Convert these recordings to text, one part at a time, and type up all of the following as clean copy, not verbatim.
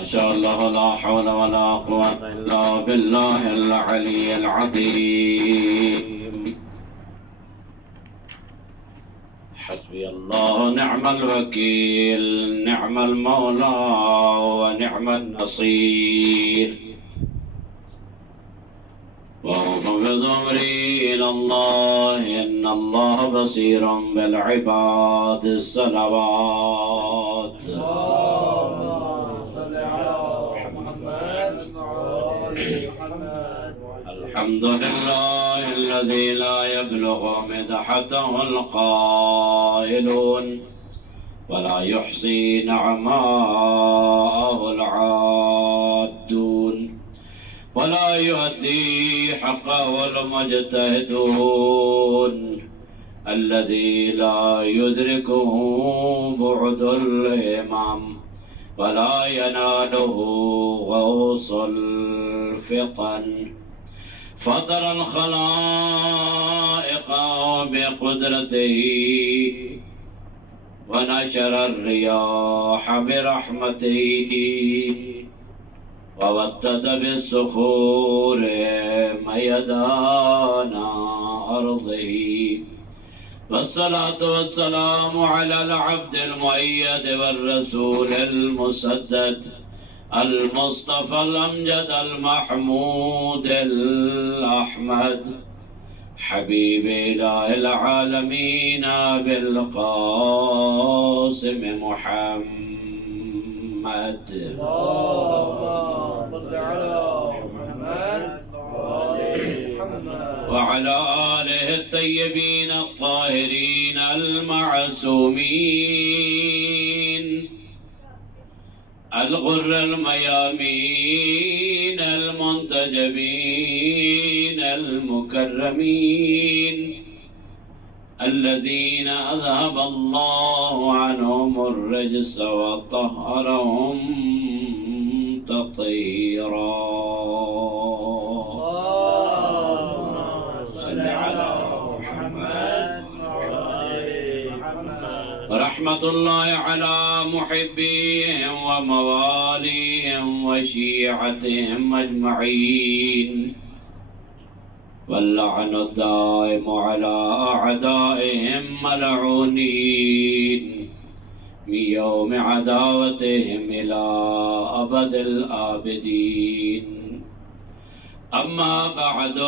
ما شاء الله لا حول ولا قوة إلا بالله العلي العظيم. حسبي الله ونعم الوكيل، نعم المولى ونعم النصير. وأفوض أمري إلى الله إن الله بصير بالعباد. الصلوات. اللهم صل على محمد وآل محمد. الحمد لله الذي لا يبلغ مدحته القائلون ولا يحصي نعماءه العادون ولا يؤدي حقه المجتهدون، الذي لا يدركه بعد الإمام ولا يناله غوص الفطن. فطر الخلائق بقدرته ونشر الرياح برحمته ووتد بالصخور ميدان أرضه. والصلاة والسلام على العبد المؤيد والرسول المسدد المصطفى الأمجد المحمود الأحمد، حبيب إله العالمين بالقاسم محمد. اللهم صل على محمد وآل محمد وعلى آله الطيبين الطاهرين المعصومين الغر الميامين المنتجبين المكرمين، الذين أذهب الله عنهم الرجس وطهرهم تطهيرا. اللهم صل على محمد وآل محمد. ورحمة الله على محبيهم ومواليهم وشيعتهم أجمعين، واللعن الدائم على أعدائهم ملعونين من يوم عداوتهم إلى أبد الآبدين. أما بعد،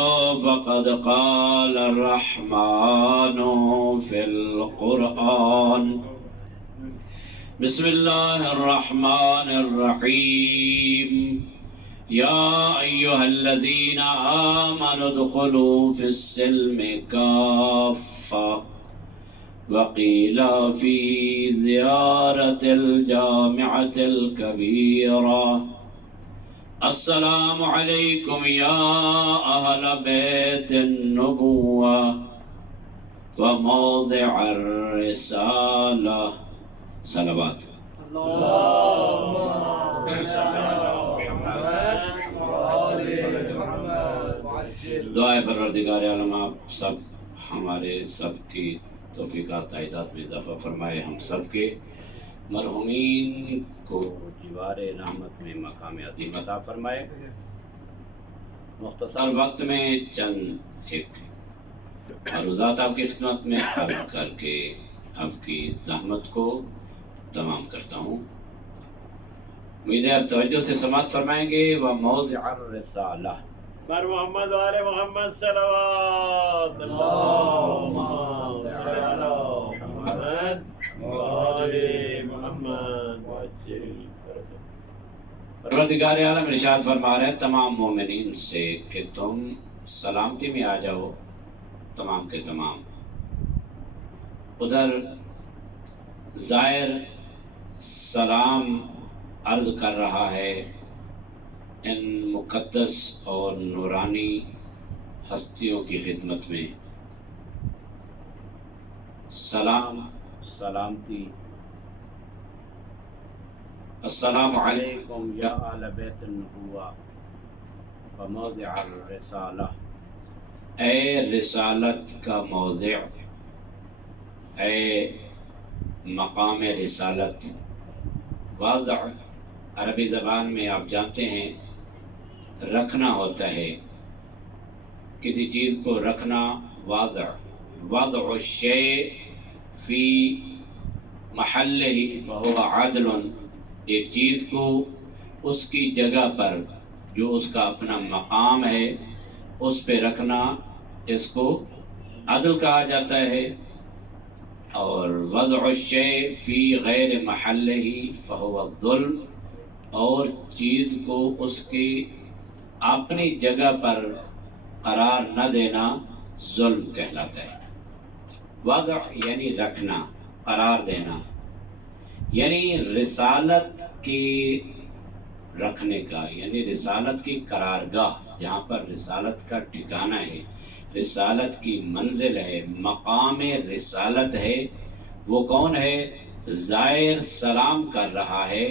فقد قال الرحمن في القرآن: بسم الله الرحمن الرحيم. يا أيها الذين آمنوا ادخلوا في السلم كافة. وقيل في زيارة الجامعة الكبيرة: السلام عليكم يا أهل بيت النبوة وموضع الرسالة. صلوات. اللهم صل على محمد وآل محمد وعجل. دعائے پروردگار عالم آپ سب ہمارے سب کی توفیقات تائیدات میں اضافہ فرمائے، ہم سب کے مرحومین کو جوار رحمت میں مقام عظیم عطا فرمائے۔ مختصر وقت میں چند ایک عروضات آپ کی خدمت میں عرض کر کے آپ کی زحمت کو تمام کرتا ہوں۔ امید ہے آپ توجہ سے سماعت فرمائیں گے۔ وموضع الرسالہ بر محمد و آل محمد صلوات۔ اللهم صل على محمد وآل محمد وعجل فرجهم۔ پروردگار عالم ارشاد فرما رہے ہیں تمام مومنین سے کہ تم سلامتی میں آ جاؤ، تمام کے تمام۔ ادھر زائر سلام عرض کر رہا ہے ان مقدس اور نورانی ہستیوں کی خدمت میں۔ سلام، سلامتی۔ السلام علیکم یا اہل بیت النبوہ وموضع الرسالہ، اے رسالت کا موضع، اے مقام رسالت۔ وضع عربی زبان میں آپ جانتے ہیں رکھنا ہوتا ہے، کسی چیز کو رکھنا، وضع الشیء فی محلہ فہو عدل، ایک چیز کو اس کی جگہ پر جو اس کا اپنا مقام ہے اس پہ رکھنا، اس کو عدل کہا جاتا ہے۔ اور وضع الشیء فی غیر محلہ فہو الظلم، اور چیز کو اس کی اپنی جگہ پر قرار نہ دینا ظلم کہلاتا ہے۔ وضع یعنی رکھنا، قرار دینا، یعنی رسالت کی رکھنے کا، یعنی رسالت کی قرارگاہ، جہاں پر رسالت کا ٹھکانہ ہے، رسالت کی منزل ہے، مقام رسالت ہے، وہ کون ہے؟ زائر سلام کر رہا ہے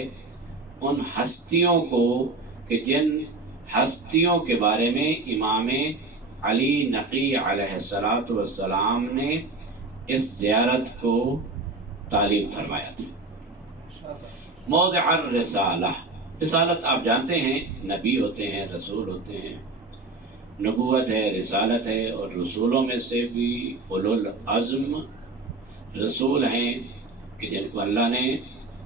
ان ہستیوں کو کہ جن ہستیوں کے بارے میں امام علی نقی علیہ السلام نے اس زیارت کو تعلیم فرمایا تھا۔ موضع الرسالہ، رسالت آپ جانتے ہیں نبی ہوتے ہیں، رسول ہوتے ہیں، نبوت ہے، رسالت ہے، اور رسولوں میں سے بھی اولو العزم رسول ہیں کہ جن کو اللہ نے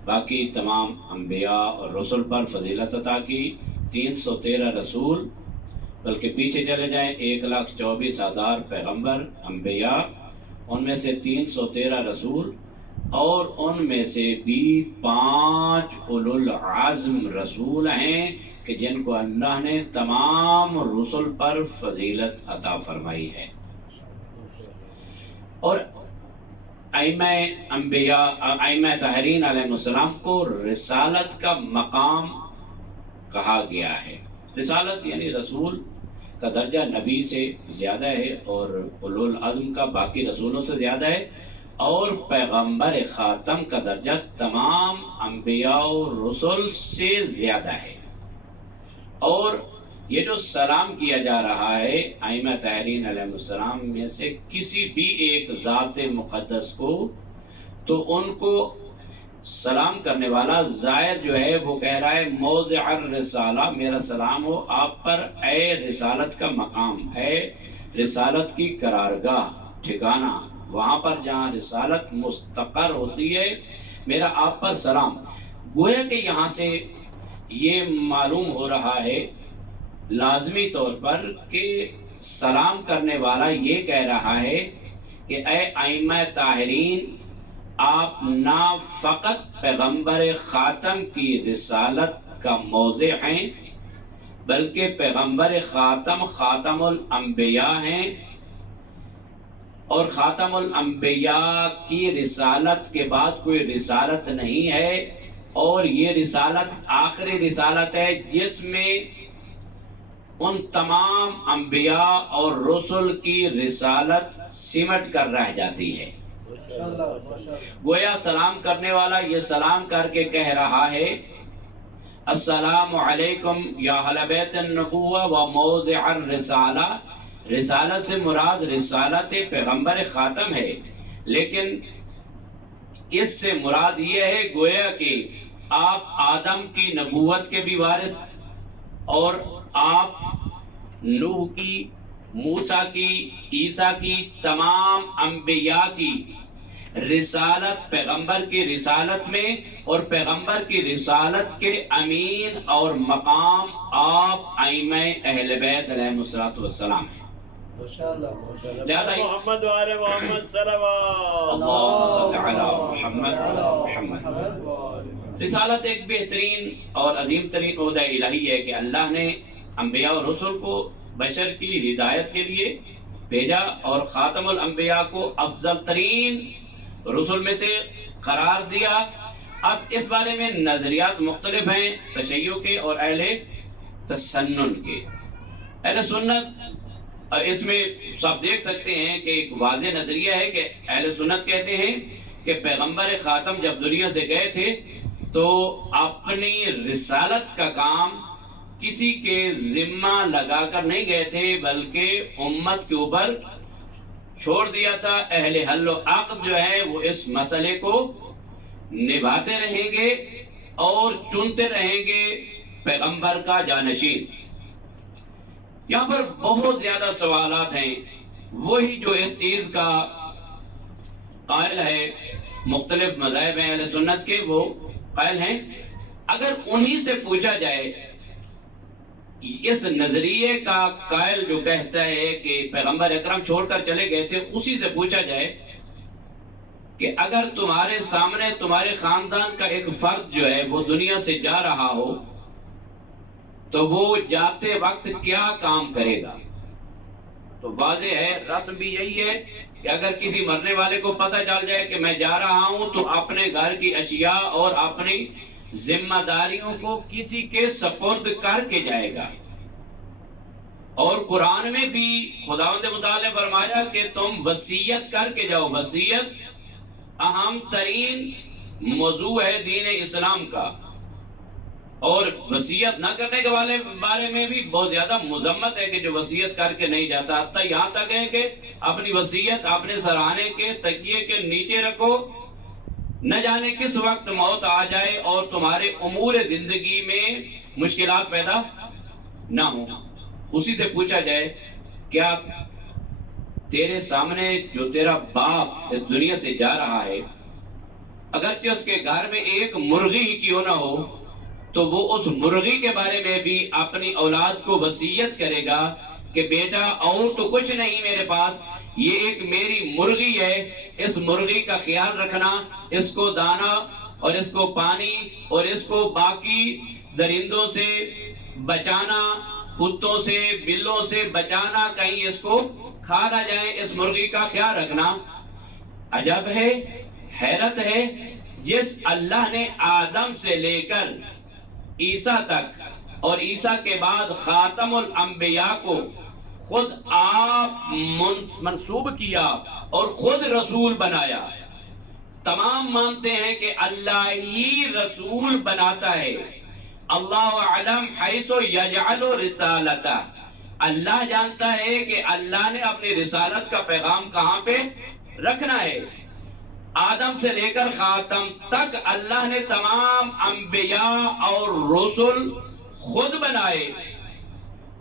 باقی تمام انبیاء اور رسل پر فضیلت عطا کی۔ 313 رسول، بلکہ پیچھے چلے جائیں 1,24,000 پیغمبر انبیاء، ان میں سے 313 رسول، اور ان میں سے بھی 5 اولو العزم رسول ہیں کہ جن کو اللہ نے تمام رسل پر فضیلت عطا فرمائی ہے۔ اور ائمہ انبیاء، ائمہ طاہرین علیہ السلام کو رسالت کا مقام کہا گیا ہے۔ رسالت یعنی رسول کا درجہ نبی سے زیادہ ہے، اور اولو العزم کا باقی رسولوں سے زیادہ ہے، اور پیغمبر خاتم کا درجہ تمام انبیاء و رسل سے زیادہ ہے۔ اور یہ جو سلام کیا جا رہا ہے ائمہ طاہرین علیہ السلام میں سے کسی بھی ایک ذات مقدس کو، تو ان کو سلام کرنے والا زائر جو ہے وہ کہہ رہا ہے موضع الرسالہ، میرا سلام ہو آپ پر اے رسالت کا مقام، اے رسالت کی قرارگاہ، ٹھکانہ، وہاں پر جہاں رسالت مستقر ہوتی ہے، میرا آپ پر سلام۔ گویا کہ یہاں سے یہ معلوم ہو رہا ہے لازمی طور پر کہ سلام کرنے والا یہ کہہ رہا ہے کہ اے ائمہ طاہرین، آپ نہ فقط پیغمبر خاتم کی رسالت کا موضع ہیں، بلکہ پیغمبر خاتم خاتم الانبیاء ہیں، اور خاتم الانبیاء کی رسالت کے بعد کوئی رسالت نہیں ہے، اور یہ رسالت آخری رسالت ہے جس میں ان تمام انبیاء اور رسل کی رسالت سمٹ کر رہ جاتی ہے۔ گویا سلام کرنے والا یہ سلام کر کے کہہ رہا ہے السلام علیکم یا اہل بیت النبوہ و موضع الرسالہ۔ رسالت سے مراد رسالت پیغمبر خاتم ہے، لیکن اس سے مراد یہ ہے گویا کہ آپ آدم کی نبوت کے بھی وارث، اور آپ نوح کی، موسیٰ کی، عیسیٰ کی، تمام انبیاء کی رسالت، پیغمبر کی رسالت میں، اور پیغمبر کی رسالت کے امین اور مقام آپ ائمہ اہل بیت علیہ السلام ہیں۔ لہذا محمد وآل محمد صلوات اللہم صلی علی محمد۔ رسالت ایک بہترین اور عظیم ترین عہدہ الہی ہے کہ اللہ نے انبیاء اور رسل کو بشر کی ہدایت کے لیے بھیجا، اور خاتم الانبیاء کو افضل ترین رسل میں سے قرار دیا۔ اب اس بارے میں نظریات مختلف ہیں، تشیع کے اور اہل تسنن کے۔ اہل سنت، اس میں سب دیکھ سکتے ہیں کہ ایک واضح نظریہ ہے کہ اہل سنت کہتے ہیں کہ پیغمبر خاتم جب دنیا سے گئے تھے تو اپنی رسالت کا کام کسی کے ذمہ لگا کر نہیں گئے تھے، بلکہ امت کے اوپر چھوڑ دیا تھا۔ اہل حل و عقد جو ہے وہ اس مسئلے کو نبھاتے رہیں گے، اور چنتے رہیں گے پیغمبر کا جانشین۔ یہاں پر بہت زیادہ سوالات ہیں، وہی جو اس چیز کا قائل ہے، مختلف مذاہب ہیں اہل سنت کے، وہ قائل ہیں اگر انہی سے پوچھا جائے، اس نظریے کا قائل جو کہتا ہے کہ پیغمبر اکرم چھوڑ کر چلے گئے تھے، اسی سے پوچھا جائے کہ اگر تمہارے سامنے تمہارے خاندان کا ایک فرد جو ہے وہ دنیا سے جا رہا ہو تو وہ جاتے وقت کیا کام کرے گا؟ تو واضح ہے، رسم بھی یہی ہے کہ اگر کسی مرنے والے کو پتہ چل جائے کہ میں جا رہا ہوں تو اپنے گھر کی اشیاء اور اپنی ذمہ داریوں کو کسی کے سپرد کر کے جائے گا۔ اور قرآن میں بھی خداوند متعال نے فرمایا کہ تم وصیت کر کے جاؤ۔ وصیت اہم ترین موضوع ہے دین اسلام کا، اور وصیت نہ کرنے کے بارے میں بھی بہت زیادہ مذمت ہے کہ جو وصیت کر کے نہیں جاتا، حتیٰ یہاں تک ہے کہ اپنی وصیت اپنے سرہانے کے تکیے کے نیچے رکھو، نہ جانے کس وقت موت آ جائے اور تمہارے امور زندگی میں مشکلات پیدا نہ ہوں۔ اسی سے پوچھا جائے کیا تیرے سامنے جو تیرا باپ اس دنیا سے جا رہا ہے، اگرچہ اس کے گھر میں ایک مرغی ہی کیوں نہ ہو، تو وہ اس مرغی کے بارے میں بھی اپنی اولاد کو وصیت کرے گا کہ بیٹا اور تو کچھ نہیں میرے پاس، یہ ایک میری مرغی ہے، اس مرغی کا خیال رکھنا، اس کو دانا اور اس کو پانی اور اس کو باقی درندوں سے بچانا، کتوں سے بلوں سے بچانا، کہیں اس کو کھا نہ جائیں، اس مرغی کا خیال رکھنا۔ عجب ہے، حیرت ہے، جس اللہ نے آدم سے لے کر عیسیٰ تک اور عیسیٰ کے بعد خاتم الانبیاء کو خود آپ منصوب کیا اور خود رسول بنایا۔ تمام مانتے ہیں کہ اللہ ہی رسول بناتا ہے، اللہ اعلم حیث یجعل رسالتہ، اللہ جانتا ہے کہ اللہ نے اپنی رسالت کا پیغام کہاں پہ رکھنا ہے۔ آدم سے لے کر خاتم تک اللہ نے تمام انبیاء اور رسل خود بنائے،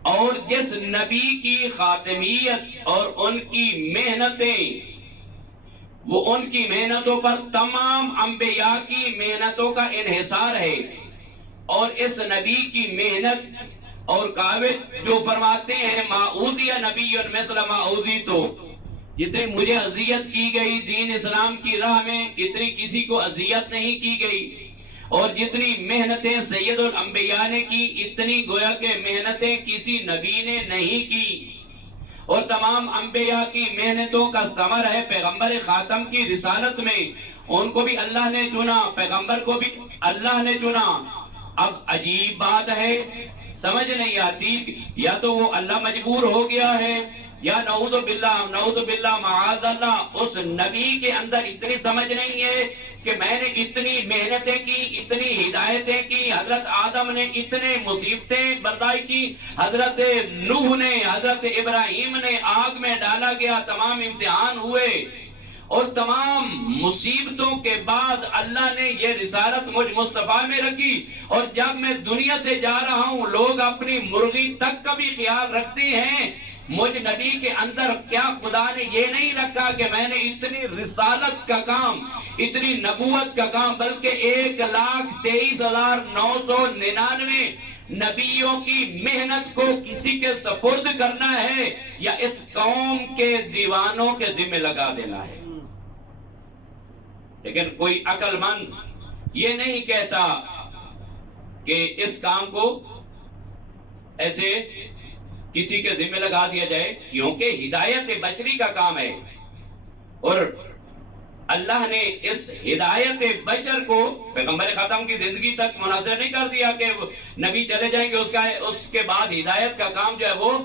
اور جس نبی کی خاتمیت اور ان کی محنتیں، وہ ان کی محنتوں پر تمام انبیاء کی محنتوں کا انحصار ہے، اور اس نبی کی محنت اور کاوش جو فرماتے ہیں ما اوذی نبی مثل ما اوذیتو، جتنی مجھے اذیت کی گئی دین اسلام کی راہ میں اتنی کسی کو اذیت نہیں کی گئی، اور جتنی محنتیں سید الانبیاء نے کی اتنی گویا کہ محنتیں کسی نبی نے نہیں کی، اور تمام انبیاء کی محنتوں کا ثمر ہے پیغمبر خاتم کی رسالت میں۔ ان کو بھی اللہ نے چنا، پیغمبر کو بھی اللہ نے چنا۔ اب عجیب بات ہے، سمجھ نہیں آتی، یا تو وہ اللہ مجبور ہو گیا ہے، یا نعوذ باللہ معاذ اللہ اس نبی کے اندر اتنی سمجھ نہیں ہے کہ میں نے اتنی محنتیں کی، اتنی ہدایتیں کی، حضرت آدم نے اتنے مصیبتیں برداشت کی، حضرت نوح نے، حضرت ابراہیم نے آگ میں ڈالا گیا، تمام امتحان ہوئے، اور تمام مصیبتوں کے بعد اللہ نے یہ رسالت مجھ مصطفیٰ میں رکھی، اور جب میں دنیا سے جا رہا ہوں لوگ اپنی مرغی تک کا بھی خیال رکھتے ہیں، مجھ نبی کے اندر کیا خدا نے یہ نہیں رکھا کہ میں نے اتنی رسالت کا کام، اتنی نبوت کا کام، بلکہ 1,23,999 نبیوں کی محنت کو کسی کے سپرد کرنا ہے یا اس قوم کے دیوانوں کے ذمہ لگا دینا ہے؟ لیکن کوئی عقل مند یہ نہیں کہتا کہ اس کام کو ایسے کسی کے ذمہ لگا دیا جائے، کیونکہ ہدایت بشری کا کام ہے، اور اللہ نے اس ہدایت بشر کو پیغمبر خاتم کی زندگی تک منحصر نہیں کر دیا کہ نبی چلے جائیں گے اس کے بعد ہدایت کا کام جو ہے وہ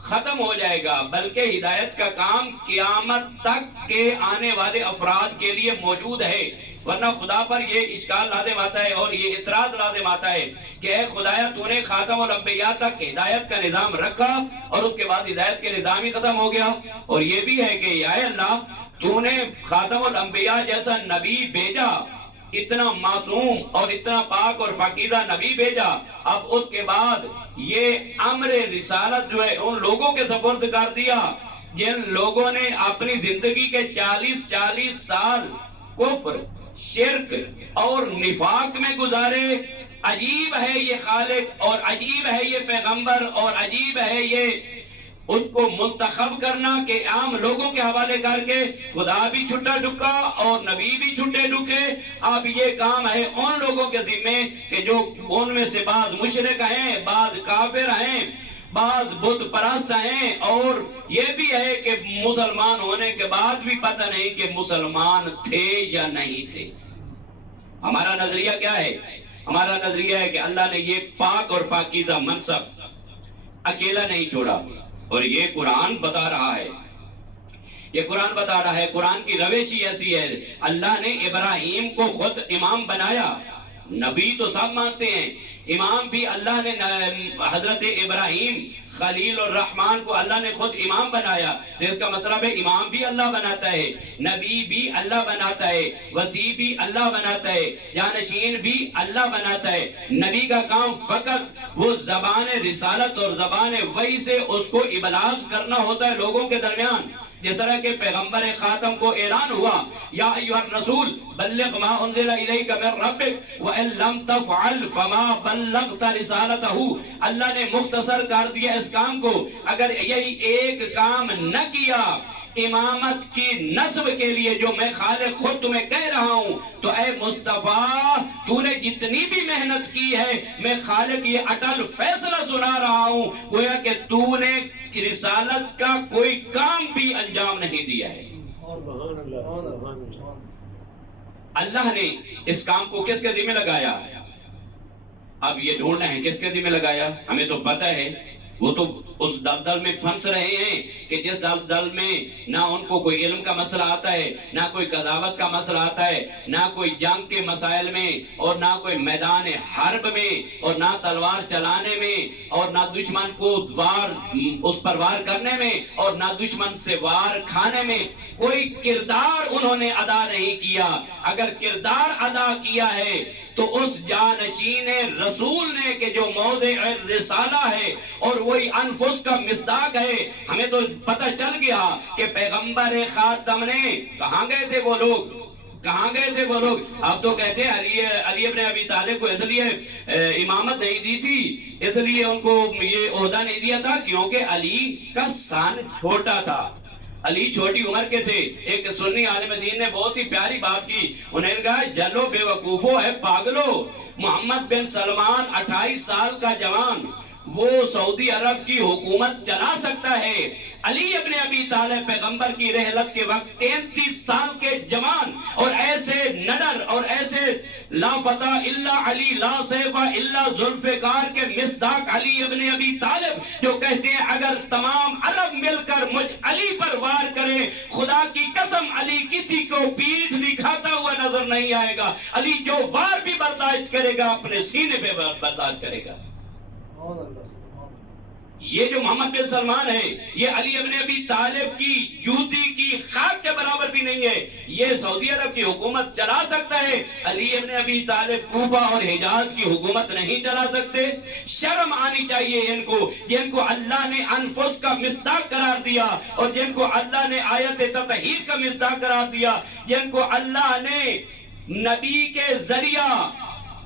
ختم ہو جائے گا، بلکہ ہدایت کا کام قیامت تک کے آنے والے افراد کے لیے موجود ہے۔ ورنہ خدا پر یہ اشکال لازم آتا ہے اور یہ اعتراض لازم آتا ہے کہ اے خدایا تو نے خاتم الانبیاء تک ہدایت کا نظام رکھا اور اس کے بعد ہدایت کے نظام ہی ختم ہو گیا، اور یہ بھی ہے کہ اے اللہ تو نے خاتم الانبیاء جیسا نبی بھیجا اتنا معصوم اور اتنا پاک اور پاکیزہ نبی بھیجا، اب اس کے بعد یہ امر رسالت جو ہے ان لوگوں کے سپرد کر دیا جن لوگوں نے اپنی زندگی کے 40 سال کفر، شرک اور نفاق میں گزارے۔ عجیب ہے یہ خالق اور عجیب ہے یہ پیغمبر اور عجیب ہے یہ اس کو منتخب کرنا کہ عام لوگوں کے حوالے کر کے خدا بھی چھٹا ڈکا اور نبی بھی چھٹے ڈکے۔ اب یہ کام ہے ان لوگوں کے ذمہ کہ جو ان میں سے بعض مشرک ہیں، بعض کافر ہیں، بعض بت پرست ہیں، اور یہ بھی ہے کہ مسلمان ہونے کے بعد بھی پتہ نہیں کہ مسلمان تھے یا نہیں تھے۔ ہمارا نظریہ کیا ہے؟ ہمارا نظریہ ہے کہ اللہ نے یہ پاک اور پاکیزہ منصب اکیلا نہیں چھوڑا، اور یہ قرآن بتا رہا ہے، یہ قرآن بتا رہا ہے۔ قرآن کی روش ہی ایسی ہے، اللہ نے ابراہیم کو خود امام بنایا۔ نبی تو سب مانتے ہیں، امام بھی اللہ نے حضرت ابراہیم خلیل الرحمن کو اللہ نے خود امام بنایا، تو اس کا مطلب ہے امام بھی اللہ بناتا ہے، نبی بھی اللہ بناتا ہے، وصی بھی اللہ بناتا ہے، جانشین بھی اللہ بناتا ہے۔ نبی کا کام فقط وہ زبان رسالت اور زبان وحی سے اس کو ابلاغ کرنا ہوتا ہے لوگوں کے درمیان۔ جس طرح کہ پیغمبر خاتم کو اعلان ہوا، یا ایھا الرسول بلغ ما انزل الیک من ربک وان لم تفعل فما بلغت رسالتہ۔ اللہ نے مختصر کر دیا اس کام کو، اگر یہی ایک کام نہ کیا امامت کی نصب کے لیے جو میں خالق خود تمہیں کہہ رہا ہوں، تو اے مصطفیٰ تو نے جتنی بھی محنت کی ہے، میں خالق یہ اٹل فیصلہ سنا رہا ہوں، گویا کہ تو نے رسالت کا کوئی کام بھی انجام نہیں دیا ہے۔ اللہ نے اس کام کو کس کے ذمہ لگایا؟ اب یہ ڈھونڈنا ہے کس کے ذمہ لگایا؟ ہمیں تو پتہ ہے، وہ تو اس دلدل میں پھنس رہے ہیں کہ جس دلدل میں نہ ان کو کوئی علم کا مسئلہ آتا ہے، نہ کوئی قضاوت کا مسئلہ آتا ہے، نہ کوئی جنگ کے مسائل میں، اور نہ کوئی میدان حرب میں، اور نہ تلوار چلانے میں، اور نہ دشمن کو اس پر وار کرنے میں، اور نہ دشمن سے وار کھانے میں کوئی کردار انہوں نے ادا نہیں کیا۔ اگر کردار ادا کیا ہے تو اس جانشین رسول نے کہ جو موضع رسالہ ہے اور وہی انفس کا مصداق ہے، ہمیں تو پتہ چل گیا کہ پیغمبر خاتم نے کہاں گئے تھے وہ لوگ، کہاں گئے تھے وہ لوگ؟ اب تو کہتے ہیں علی ابن ابی طالب کو اس لیے امامت نہیں دی تھی، اس لیے ان کو یہ عہدہ نہیں دیا تھا کیونکہ علی کا سن چھوٹا تھا، علی چھوٹی عمر کے تھے۔ ایک سنی عالم دین نے بہت ہی پیاری بات کی، انہیں کہا جلو بے وقوفو ہے پاگلو، محمد بن سلمان 28 سال کا جوان وہ سعودی عرب کی حکومت چلا سکتا ہے، علی ابن ابی طالب پیغمبر کی رحلت کے وقت 33 سال کے جوان، اور ایسے نڈر اور ایسے لا فتح الا علی لا سیف الا ذوالفقار کے مصداق علی ابن ابی طالب جو کہتے ہیں اگر تمام عرب مل کر مجھ علی پر وار کریں، خدا کی قسم علی کسی کو پیٹھ دکھاتا ہوا نظر نہیں آئے گا، علی جو وار بھی برداشت کرے گا اپنے سینے پہ برداشت کرے گا۔ یہ جو محمد بن سلمان ہے یہ علی ابن ابی طالب کی جوتی کی خاک کے برابر بھی نہیں ہے، یہ سعودی عرب کی حکومت چلا سکتا ہے، علی ابن ابی طالب کوفہ اور حجاز کی حکومت نہیں چلا سکتے۔ شرم آنی چاہیے ان کو، جن کو اللہ نے انفس کا مصداق قرار دیا، اور جن کو اللہ نے آیت تطہیر کا مصداق قرار دیا، جن کو اللہ نے نبی کے ذریعہ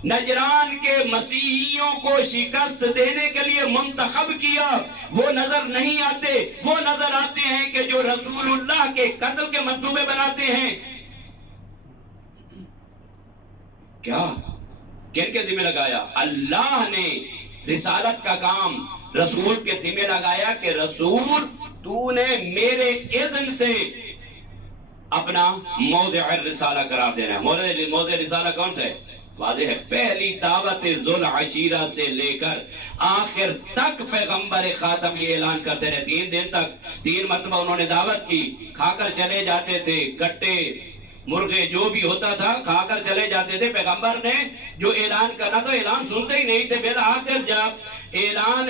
نجران کے مسیحیوں کو شکست دینے کے لیے منتخب کیا، وہ نظر نہیں آتے، وہ نظر آتے ہیں کہ جو رسول اللہ کے قتل کے منصوبے بناتے ہیں۔ کیا کن کے ذمہ لگایا؟ اللہ نے رسالت کا کام رسول کے ذمہ لگایا کہ رسول تو نے میرے اذن سے اپنا موضع رسالہ قرار دینا ہے۔ موضع رسالہ کون سا ہے؟ واضح ہے، پہلی دعوت ذوالعشیرہ سے لے کر آخر تک پیغمبر خاتم یہ اعلان کرتے رہے، 3 دن تک 3 مرتبہ انہوں نے دعوت کی، کھا کر چلے جاتے تھے، گٹے مرغے جو بھی ہوتا تھا کھا کر چلے جاتے تھے۔ پیغمبر نے جو اعلان کرنا تو اعلان سنتے ہی نہیں تھے، بالآخر جب اعلان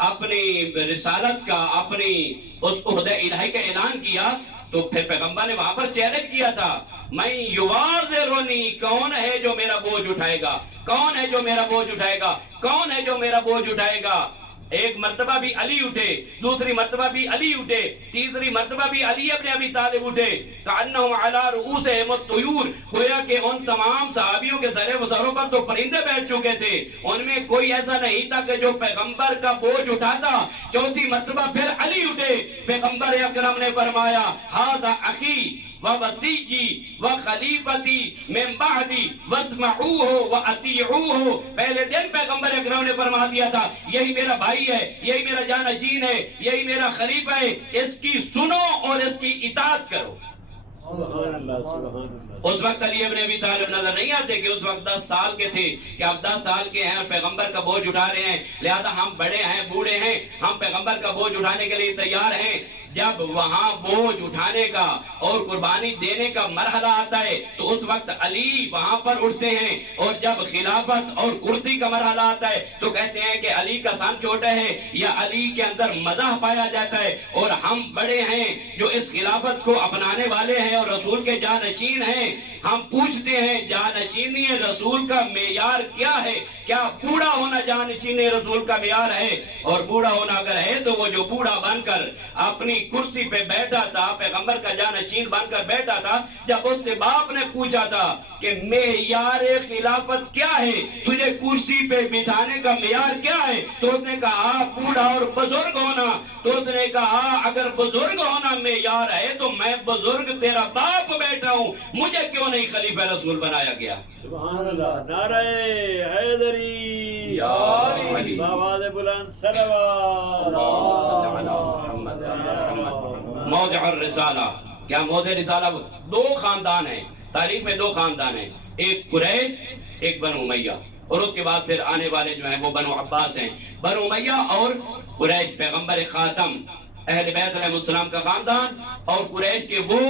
اپنی رسالت کا، اپنی اس عہدہ الہی کا اعلان کیا تو پھر پیغمبر نے وہاں پر چیلنج کیا تھا، میں یوازرنی، کون ہے جو میرا بوجھ اٹھائے گا، کون ہے جو میرا بوجھ اٹھائے گا، کون ہے جو میرا بوجھ اٹھائے گا؟ ایک مرتبہ بھی علی اٹھے، دوسری مرتبہ بھی علی اٹھے، تیسری مرتبہ بھی علی ابن ابی طالب اٹھے، کأنہم علی رؤوسہم الطیور، گویا کہ ان تمام صحابیوں کے سروں پر تو پرندے بیٹھ چکے تھے، ان میں کوئی ایسا نہیں تھا کہ جو پیغمبر کا بوجھ اٹھاتا۔ چوتھی مرتبہ پھر علی اٹھے، پیغمبر اکرم نے فرمایا ھذا اخی ووصیی وخلیفتی من بعدی واسمعوہ واطیعوہ۔ پہلے دن پیغمبر اکرم نے فرما دیا تھا یہی میرا بھائی ہے، یہی میرا جانشین ہے، یہی میرا خلیفہ ہے، اس کی سنو اور اس کی اطاعت کرو۔ سبحان اللہ سبحان اللہ۔ اس وقت علی ابن ابی طالب نظر نہیں آتے کہ اس وقت 10 سال کے تھے، کہ اب 10 سال کے ہیں اور پیغمبر کا بوجھ اٹھا رہے ہیں، لہذا ہم بڑے ہیں، بوڑھے ہیں، ہم پیغمبر کا بوجھ اٹھانے کے لیے تیار ہیں۔ جب وہاں بوجھ اٹھانے کا اور قربانی دینے کا مرحلہ آتا ہے تو اس وقت علی وہاں پر اٹھتے ہیں، اور جب خلافت اور کرسی کا مرحلہ آتا ہے تو کہتے ہیں کہ علی کا سن چھوٹا ہے یا علی کے اندر مزاح پایا جاتا ہے، اور ہم بڑے ہیں جو اس خلافت کو اپنانے والے ہیں اور رسول کے جانشین ہیں۔ ہم پوچھتے ہیں جانشینی رسول کا معیار کیا ہے؟ کیا بوڑھا ہونا جانشینی رسول کا معیار ہے؟ اور بوڑھا ہونا اگر ہے تو وہ جو بوڑھا بن کر اپنی کرسی پہ بیٹھا تھا، پیغمبر کا جانشین بن کر بیٹھا تھا، جب اس سے باپ نے پوچھا تھا کہ معیار خلافت کیا ہے، تجھے کرسی پہ بٹھانے کا معیار کیا ہے، تو اس نے کہا بوڑھا اور بزرگ ہونا۔ تو اس نے کہا اگر بزرگ ہونا معیار ہے تو میں بزرگ تیرا باپ بیٹھا ہوں، مجھے کیوں نہیں خلیفہ رسول بنایا گیا؟ سبحان اللہ۔ نعرہ حیدری، یا علی، آواز بلند صلوات۔ موضع الرسالہ، کیا موضع رسالہ؟ دو خاندان ہیں تاریخ میں، دو خاندان ہیں، ایک قریش، ایک بنو امیہ، اور اس کے بعد پھر آنے والے جو ہیں وہ بنو عباس ہیں۔ بنو امیہ اور قریش، پیغمبر خاتم اہل بیت علیہ السلام کا خاندان، اور قریش کے وہ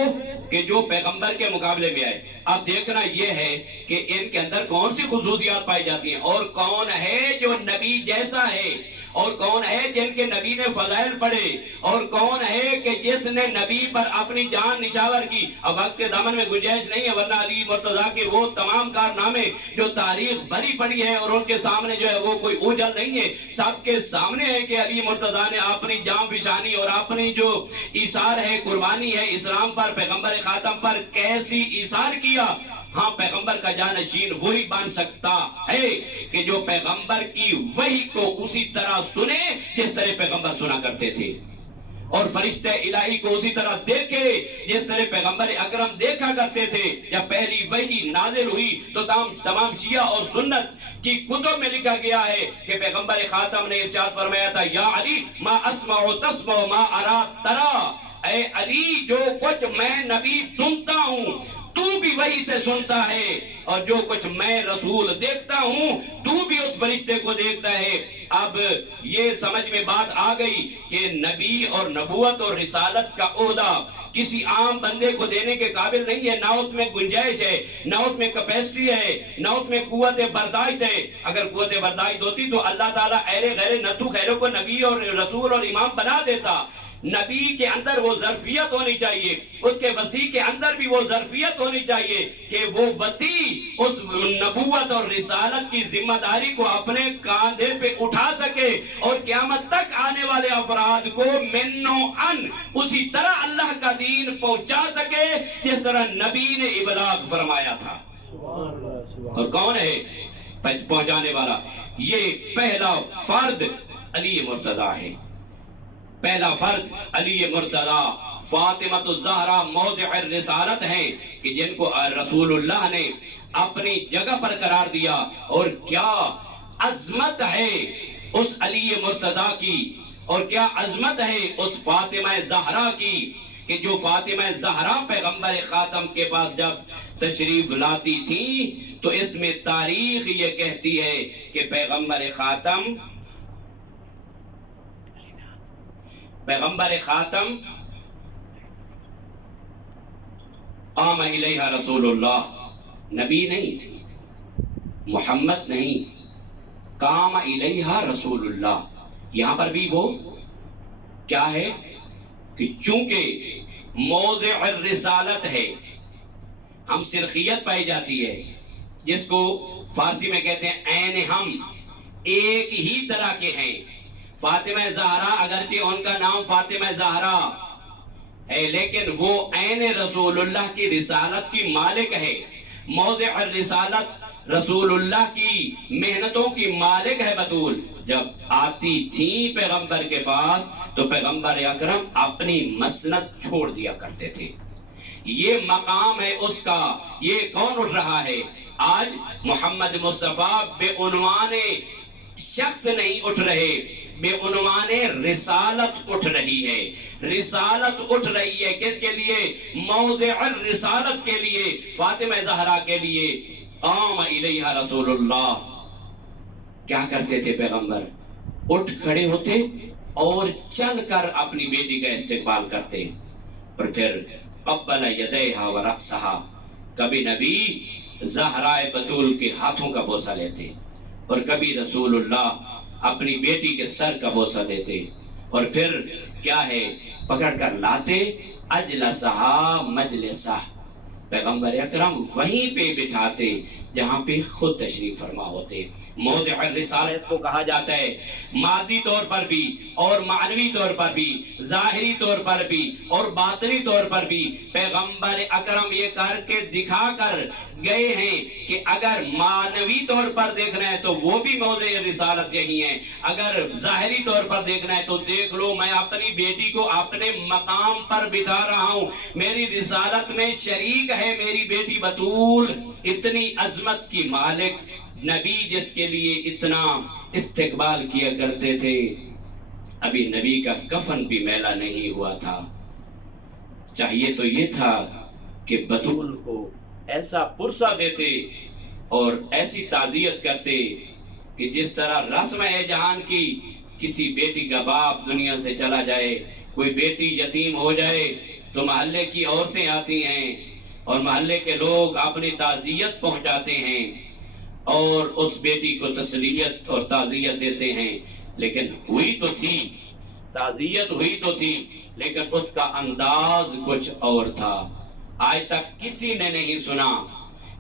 کہ جو پیغمبر کے مقابلے میں آئے۔ اب دیکھنا یہ ہے کہ ان کے اندر کون سی خصوصیات پائی جاتی ہیں، اور کون ہے جو نبی جیسا ہے، اور کون ہے جن کے نبی نے فضائل پڑھے، اور کون ہے کہ جس نے نبی پر اپنی جان نچھاور کی۔ اب وقت کے دامن میں گنجائش نہیں ہے، ورنہ علی مرتضیٰ کے وہ تمام کارنامے جو تاریخ بھری پڑی ہے اور ان کے سامنے جو ہے وہ کوئی اوجھل نہیں ہے، سب کے سامنے ہے کہ علی مرتضیٰ نے اپنی جان فشانی اور اپنی جو ایثار ہے، قربانی ہے اسلام پر، پیغمبر خاتم پر کیسی ایثار کیا۔ ہاں، پیغمبر کا جانشین وہی بن سکتا ہے کہ جو پیغمبر کی وحی کو اسی طرح سنے جس طرح پیغمبر سنا کرتے تھے، اور فرشتہ الہی کو اسی طرح دیکھے جس طرح پیغمبر اکرم دیکھا کرتے تھے۔ جب پہلی وحی نازل ہوئی تو تمام شیعہ اور سنت کی کتب میں لکھا گیا ہے کہ پیغمبر خاتم نے ارشاد فرمایا تھا یا علی ما اسمع تسمع ما ارا ترا، اے علی جو کچھ میں نبی سنتا ہوں تو بھی وہی سے سنتا ہے، اور جو کچھ میں رسول دیکھتا ہوں تو بھی اس فرشتے کو دیکھتا ہے۔ اب یہ سمجھ میں بات آ گئی کہ نبی اور نبوت اور رسالت کا عہدہ کسی عام بندے کو دینے کے قابل نہیں ہے، نہ اس میں گنجائش ہے، نہ اس میں کیپیسٹی ہے، نہ اس میں قوت برداشت ہے۔ اگر قوت برداشت ہوتی تو اللہ تعالیٰ ایرے غیر نتھو خیروں کو نبی اور رسول اور امام بنا دیتا۔ نبی کے اندر وہ ظرفیت ہونی چاہیے، اس کے وسیع کے اندر بھی وہ ظرفیت ہونی چاہیے کہ وہ وسیع اس نبوت اور رسالت کی ذمہ داری کو اپنے کاندھے پہ اٹھا سکے، اور قیامت تک آنے والے افراد کو من و ان اسی طرح اللہ کا دین پہنچا سکے جس طرح نبی نے ابلاغ فرمایا تھا۔ اور کون ہے پہنچانے والا؟ یہ پہلا فرد علی مرتضیٰ ہے، پہلا فرد علی مرتضیٰ فاطمہ الزہرا موضع الرسالت ہیں کہ جن کو رسول اللہ نے اپنی جگہ پر قرار دیا۔ اور کیا عظمت ہے اس علی مرتضیٰ کی، اور کیا عظمت ہے اس فاطمہ زہرا کی کہ جو فاطمہ زہرا پیغمبر خاتم کے پاس جب تشریف لاتی تھی تو اس میں تاریخ یہ کہتی ہے کہ پیغمبر خاتم قام الیہا رسول اللہ، نبی نہیں، محمد نہیں، قام الیہا رسول اللہ۔ یہاں پر بھی وہ کیا ہے کہ چونکہ موضع الرسالت ہے، ہم سرخیت پائی جاتی ہے جس کو فارسی میں کہتے ہیں عین ہم، ایک ہی طرح کے ہیں۔ فاطمہ زہرا اگرچہ ان کا نام فاطمہ زہرا ہے لیکن وہ عین رسول اللہ کی رسالت کی مالک ہے۔ موضع الرسالت رسول اللہ کی محنتوں کی مالک ہے بطول۔ جب آتی تھی پیغمبر کے پاس تو پیغمبر اکرم اپنی مسند چھوڑ دیا کرتے تھے۔ یہ مقام ہے اس کا، یہ کون اٹھ رہا ہے؟ آج محمد مصطفیٰ بے عنوان شخص نہیں اٹھ رہے، بے عنوان رسالت اٹھ رہی ہے۔ رسالت اٹھ رہی ہے کس کے لیے؟ موضع الرسالت کے لیے، فاطمہ زہرا کے لیے۔ قام الیہا رسول اللہ، کیا کرتے تھے پیغمبر؟ اٹھ کھڑے ہوتے اور چل کر اپنی بیٹی کا استقبال کرتے، اور پھر قبل یدیہا ورأسہا، کبھی نبی زہرائے بطول کے ہاتھوں کا بوسہ لیتے اور کبھی رسول اللہ اپنی بیٹی کے سر کا بوسہ دیتے، اور پھر کیا ہے پکڑ کر لاتے اجلسہا مجلسہ، پیغمبر اکرم وہیں پہ بٹھاتے جہاں پہ خود تشریف فرما ہوتے۔ موضع الرسالت کو کہا جاتا ہے مادی طور پر بھی اور معنوی طور پر بھی، ظاہری طور پر بھی اور باطنی طور پر بھی۔ پیغمبر اکرم یہ کر کے دکھا کر گئے ہیں کہ اگر معنوی طور پر دیکھنا ہے تو وہ بھی موضع رسالت یہی ہے، اگر ظاہری طور پر دیکھنا ہے تو دیکھ لو میں اپنی بیٹی کو اپنے مقام پر بٹھا رہا ہوں، میری رسالت میں شریک ہے میری بیٹی بطول۔ اتنی عظمت کی مالک نبی جس کے لیے اتنا استقبال کیا کرتے تھے، ابھی نبی کا کفن بھی میلا نہیں ہوا تھا۔ چاہیے تو یہ تھا کہ بطول کو ایسا پرسہ دیتے اور ایسی تعزیت کرتے کہ جس طرح رسم ہے جہان کی، کسی بیٹی کا باپ دنیا سے چلا جائے، کوئی بیٹی یتیم ہو جائے تو محلے کی عورتیں آتی ہیں اور محلے کے لوگ اپنی تعزیت پہنچاتے ہیں اور اس بیٹی کو تسلیت اور تعزیت دیتے ہیں۔ لیکن ہوئی تو تھی تعزیت، ہوئی تو تھی، لیکن اس کا انداز کچھ اور تھا۔ آج تک کسی نے نہیں سنا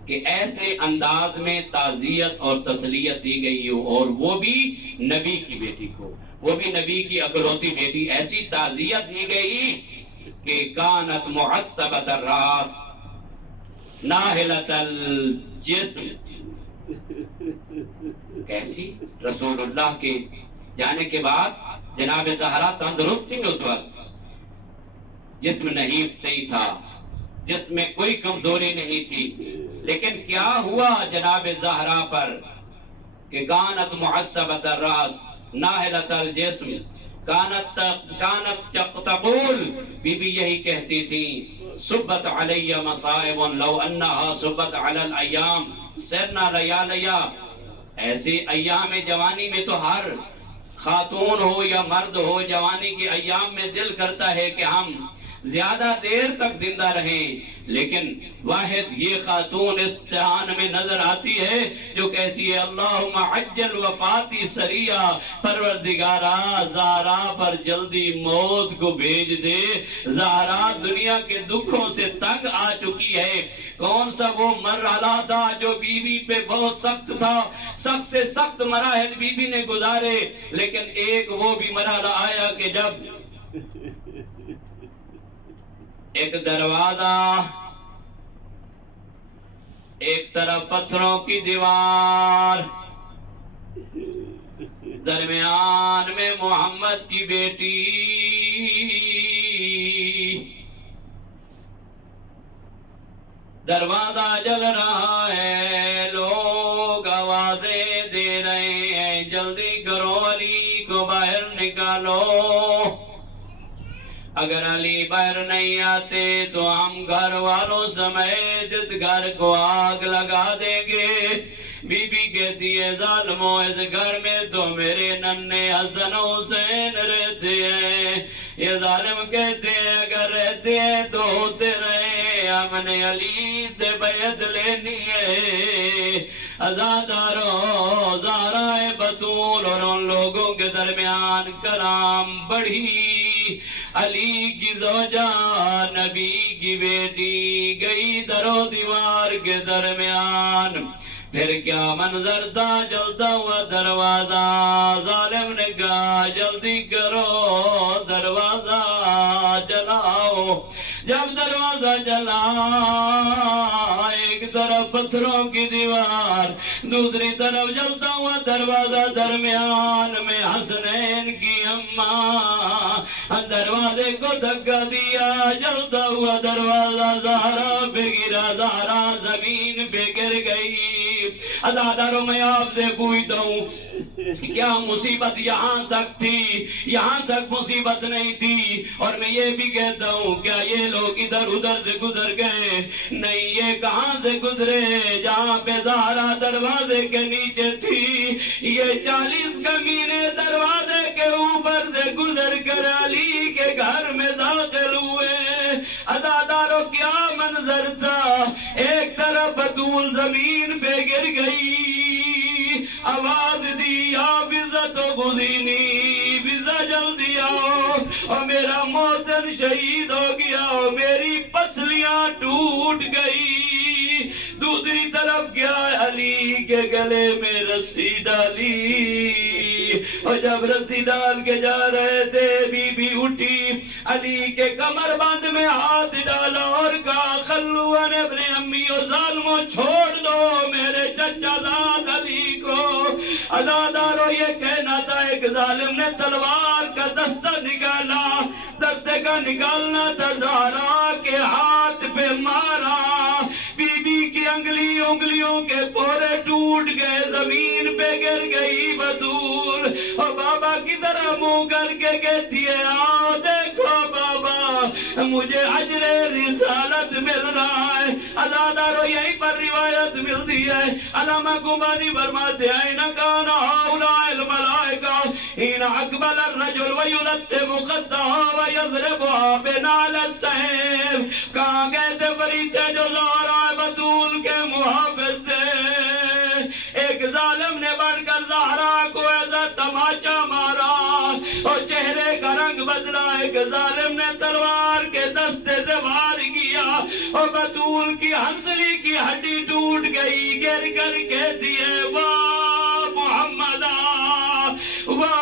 کہ ایسے انداز میں تعزیت اور تسلیت دی گئی ہو، اور وہ بھی نبی کی بیٹی کو، وہ بھی نبی کی اکلوتی بیٹی۔ ایسی تعزیت دی گئی کہ کانت معصبۃ الراس ناہلۃ الجسم، کیسی؟ رسول اللہ کے جانے کے بعد جناب زہرا تندرست تھی اس وقت، جسم نحیف نہیں تھا، جسم میں کوئی کمزوری نہیں تھی، لیکن کیا ہوا جناب زہرا پر کہ کانت معصبۃ الراس ناہلۃ الجسم، کانت تقول، بی بی یہی کہتی تھی صبت علی مصائب لو انہا صبت علی الایام سرنا لیالیا۔ ایسے ایام جوانی میں تو ہر خاتون ہو یا مرد ہو، جوانی کے ایام میں دل کرتا ہے کہ ہم زیادہ دیر تک زندہ رہیں، لیکن واحد یہ خاتون اس جہان میں نظر آتی ہے جو کہتی ہے اللہم عجل وفاتی سریہ، پروردگارا زہرا پر جلدی موت کو بھیج دے، زہرا دنیا کے دکھوں سے تنگ آ چکی ہے۔ کون سا وہ مرحلہ تھا جو بی بی پہ بہت سخت تھا، سخت سے سخت مراحل بی بی نے گزارے، لیکن ایک وہ بھی مرحلہ آیا کہ جب ایک دروازہ، ایک طرف پتھروں کی دیوار، درمیان میں محمد کی بیٹی، دروازہ جل رہا ہے، لوگ آوازیں دے رہے ہیں جلدی کرو علی کو باہر نکالو، اگر علی باہر نہیں آتے تو ہم گھر والوں سمیت اس گھر کو آگ لگا دیں گے۔ بی بی کہتی ہے ظالموں، اس گھر میں تو میرے ننھے حسن حسین رہتے ہیں۔ یہ ظالم کہتے ہیں اگر رہتے ہیں تو ہوتے رہے، ہم نے علی سے بیعت لینی ہے۔ عزادارو زہرا بطول اور ان لوگوں کے درمیان کلام بڑھی علی کی زوجہ نبی کی بیٹی گئی در و دیوار کے درمیان. پھر کیا منظر تھا، جلتا ہوا دروازہ. ظالم نے کہا جلدی کرو دروازہ جلاؤ. جب دروازہ جلا، ایک طرف پتھروں کی دیوار، دوسری طرف جلتا ہوا دروازہ، درمیان میں حسنین کی اماں. دروازے کو دھکا دیا، جلتا ہوا دروازہ زہرا پہ گرا، زہرا زمین پہ گر گئی. عزاداروں میں آپ سے پوچھتا ہوں، کیا مصیبت یہاں تک تھی؟ یہاں تک مصیبت نہیں تھی. اور میں یہ بھی کہتا ہوں، کیا یہ لوگ ادھر ادھر سے گزر گئے؟ نہیں، یہ کہاں سے گزرے؟ جہاں پہ زہرا دروازے کے نیچے تھی، یہ 40 کمینے دروازے کے اوپر سے گزر کر علی کے گھر میں داخل ہوئے. عزاداروں کیا منظر تھا! ایک طرف بطول زمین پہ گر گئی، آواز دی یا فضا تو گزینی، فضا جلدی آؤ، اور میرا محسن شہید ہو گیا، اور میری پسلیاں ٹوٹ گئی. دوسری طرف کیا، علی کے گلے میں رسی ڈالی، اور جب رسی ڈال کے جا رہے تھے، بی بی اٹھی، علی کے کمر بند میں ہاتھ ڈالا اور کہا خلو عن ابن امی، اور ظالموں چھوڑ دو میرے چچا زاد علی کو. عزاداروں یہ کہنا تھا، ایک ظالم نے تلوار کا دستہ نکالا، دستے کا نکالنا تھا، زہرا کے ہاتھ پہ مارا. بی بی کی انگلیوں کے پورے ٹوٹ گئے، زمین پہ گر گئی بطول. اور بابا کی طرح منہ کر کے کہتی ہے، آؤ دیکھو بابا، مجھے اجر رسالت مل رہا ہے. عزاداروں یہیں پر روایت ملتی ہے. علامہ گمانی فرماتے ہیں، اِنَّ كَانَ هَؤُلَاءِ الْمَلَائِكَةُ حِينَ أَقْبَلَ الرَّجُلُ وَيُلَتِّمُ خَدَّهُ وَيَضْرِبُهَا بِنَعْلِ السَّيْفِ. کہاں گئے تھے فرشتے جو زہرا بطول کے محافظ تھے؟ ایک ظالم نے بڑھ کر زہرا کو ایسا تماچا مارا اور چہرے کا رنگ بدلا. ایک ظالم نے تلوار کے دستے سے وار کیا اور بطول کی ہنسلی کی ہڈی ٹوٹ گئی. گر کر کہتی ہے، واہ محمدہ، واہ